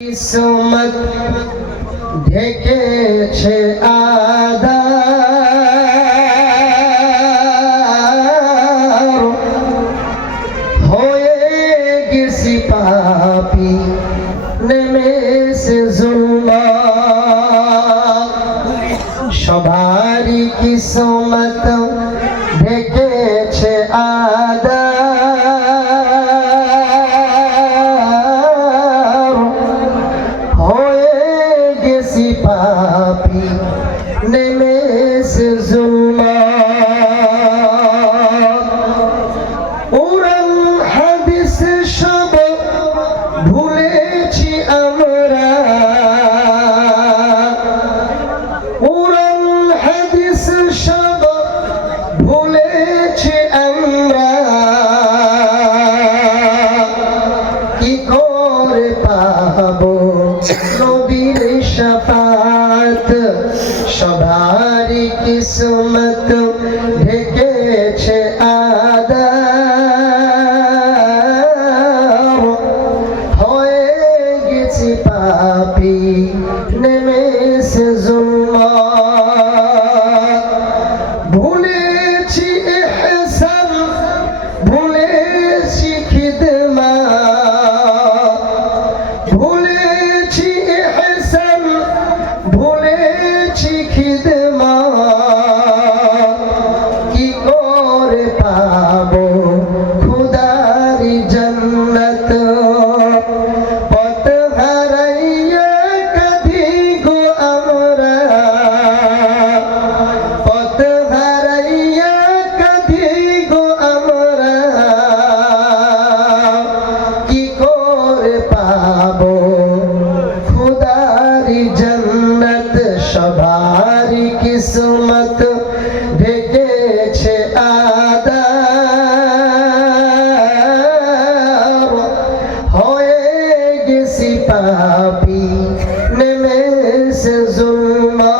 কিসমত ঢেকেছে আদার হয়ে গেছি পাপি নেমেছে জুলমা সবারই কিসমত গেছি পাপি নেমেছে জুলমা উড়ান হাদিস সব ভুলেছি আমরা উড়ান হাদিস সব ভুলেছি আমরা কি করে পাবো নবীর শাফাত সবারই কিসমত ঢেকেছে আদার হয়ে গেছি পাপি করে পাবো। খুদারি জন্নত। পথ হারাইয়া গো আমরা। পথ হারাইয়া গো আমরা। কি করে পাবো? খুদারি জন্নত সবারি কিসমত। पापी न मैं से जुल्मा